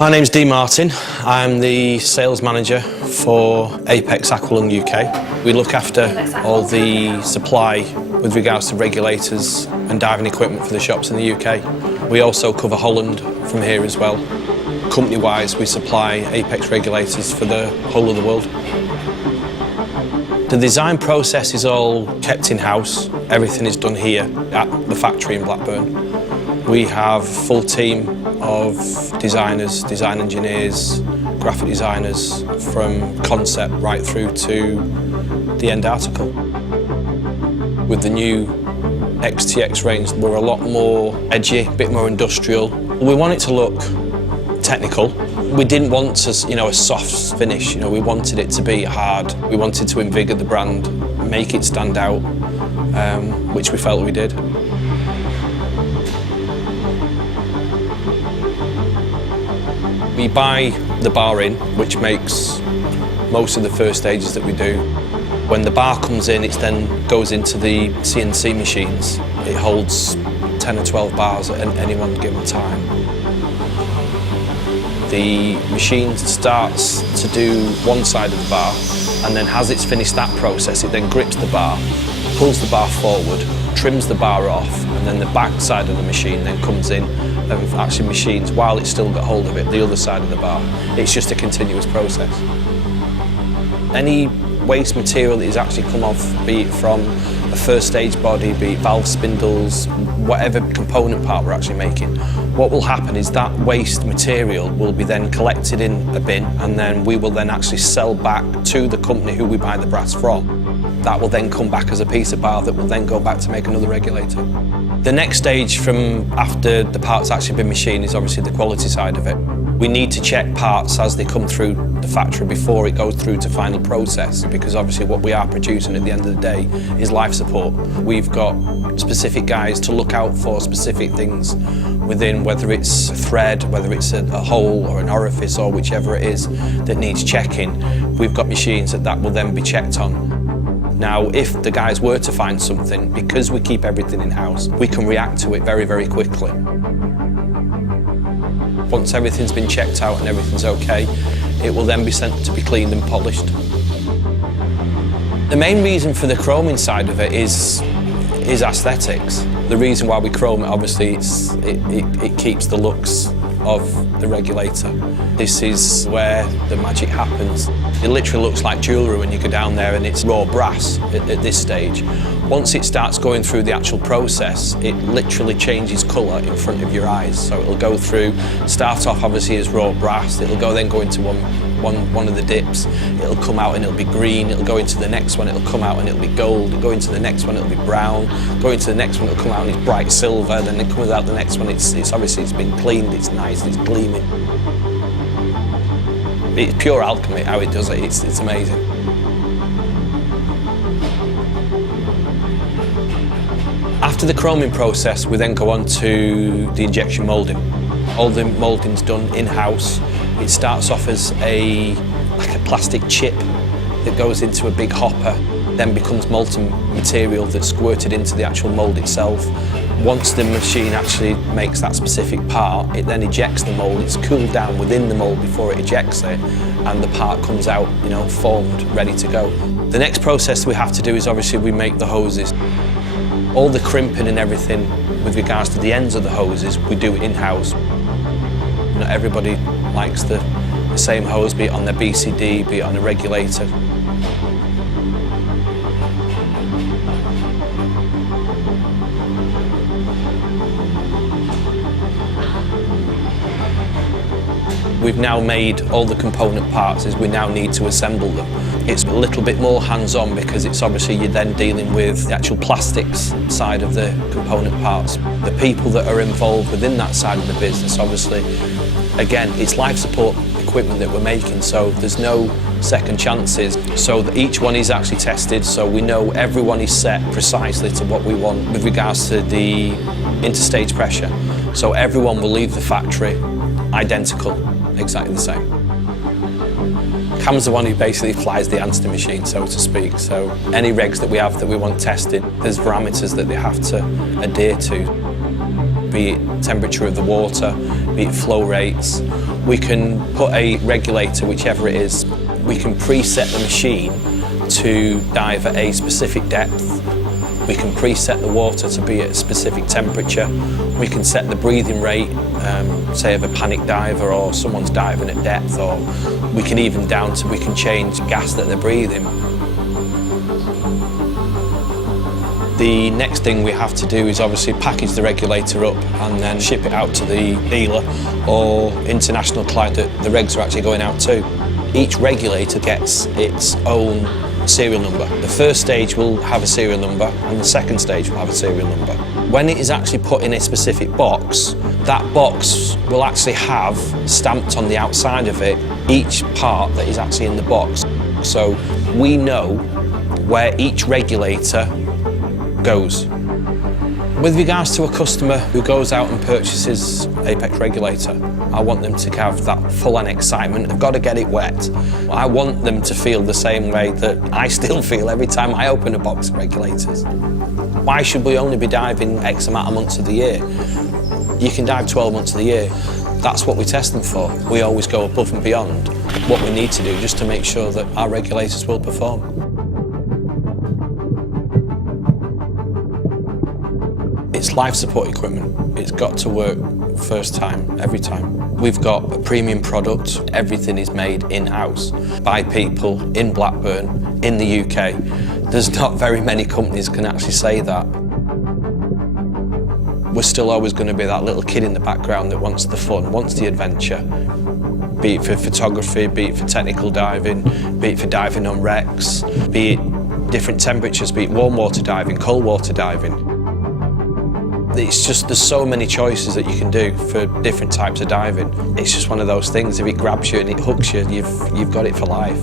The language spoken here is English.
My name's Dean Martin. I'm the sales manager for Apeks Aqualung UK. We look after all the supply with regards to regulators and diving equipment for the shops in the UK. We also cover Holland from here as well. Company-wise, we supply Apeks regulators for the whole of the world. The design process is all kept in-house. Everything is done here at the factory in Blackburn. We have a full team of designers, design engineers, graphic designers, from concept right through to the end article. With the new XTX range, we're a lot more edgy, a bit more industrial. We want it to look technical. We didn't want a soft finish. We wanted it to be hard. We wanted to invigorate the brand, make it stand out, which we felt we did. We buy the bar in, which makes most of the first stages that we do. When the bar comes in, it then goes into the CNC machines. It holds 10 or 12 bars at any one given time. The machine starts to do one side of the bar, and then as it's finished that process, it then grips the bar, pulls the bar forward, trims the bar off, and then the back side of the machine then comes in and actually machines, while it's still got hold of it, the other side of the bar. It's just a continuous process. Any waste material that is actually come off, be it from a first stage body, be it valve spindles, whatever component part we're actually making, what will happen is that waste material will be then collected in a bin, and then we will then actually sell back to the company who we buy the brass from. That will then come back as a piece of bar that will then go back to make another regulator. The next stage from after the part's actually been machined is obviously the quality side of it. We need to check parts as they come through the factory before it goes through to final process, because obviously what we are producing at the end of the day is life support. We've got specific guys to look out for specific things within, whether it's a thread, whether it's a hole or an orifice or whichever it is that needs checking. We've got machines that will then be checked on. Now, if the guys were to find something, because we keep everything in-house, we can react to it very, very quickly. Once everything's been checked out and everything's okay, it will then be sent to be cleaned and polished. The main reason for the chroming side of it is aesthetics. The reason why we chrome it, obviously, it keeps the looks of the regulator. This is where the magic happens. It literally looks like jewellery when you go down there, and it's raw brass at this stage. Once it starts going through the actual process, it literally changes colour in front of your eyes. So it'll go through, start off obviously as raw brass, it'll then go into one of the dips, it'll come out and it'll be green, it'll go into the next one, it'll come out and it'll be gold, it'll go into the next one, it'll be brown, go into the next one, it'll come out and it's bright silver, then it comes out the next one, it's obviously it's been cleaned, it's nice, it's gleaming. It's pure alchemy how it does it, it's amazing. After the chroming process, we then go on to the injection moulding. All the moulding's done in-house. It starts off as like a plastic chip that goes into a big hopper, then becomes molten material that's squirted into the actual mould itself. Once the machine actually makes that specific part, it then ejects the mould. It's cooled down within the mould before it ejects it, and the part comes out, formed, ready to go. The next process we have to do is obviously we make the hoses. All the crimping and everything with regards to the ends of the hoses, we do it in-house. Not everybody likes the same hose, be it on their BCD, be it on a regulator. We've now made all the component parts, as we now need to assemble them. It's a little bit more hands-on because it's obviously you're then dealing with the actual plastics side of the component parts. The people that are involved within that side of the business, obviously, again, it's life support equipment that we're making, so there's no second chances. So that each one is actually tested, so we know everyone is set precisely to what we want with regards to the interstage pressure. So everyone will leave the factory identical, exactly the same. Cam's the one who basically flies the answer machine, so to speak. So any regs that we have that we want tested, there's parameters that they have to adhere to, be it temperature of the water, be it flow rates. We can put a regulator, whichever it is, we can preset the machine to dive at a specific depth. We can preset the water to be at a specific temperature. We can set the breathing rate, say of a panic diver or someone's diving at depth, or we can even we can change gas that they're breathing. The next thing we have to do is obviously package the regulator up and then ship it out to the dealer or international client that the regs are actually going out to. Each regulator gets its own serial number. The first stage will have a serial number and the second stage will have a serial number. When it is actually put in a specific box, that box will actually have stamped on the outside of it each part that is actually in the box. So we know where each regulator goes. With regards to a customer who goes out and purchases Apeks regulator, I want them to have that full-on excitement. They've got to get it wet. I want them to feel the same way that I still feel every time I open a box of regulators. Why should we only be diving X amount of months of the year? You can dive 12 months of the year. That's what we test them for. We always go above and beyond what we need to do just to make sure that our regulators will perform. It's life support equipment. It's got to work first time, every time. We've got a premium product. Everything is made in-house by people in Blackburn, in the UK. There's not very many companies can actually say that. We're still always going to be that little kid in the background that wants the fun, wants the adventure. Be it for photography, be it for technical diving, be it for diving on wrecks, be it different temperatures, be it warm water diving, cold water diving. It's just, there's so many choices that you can do for different types of diving. It's just one of those things, if it grabs you and it hooks you, you've got it for life.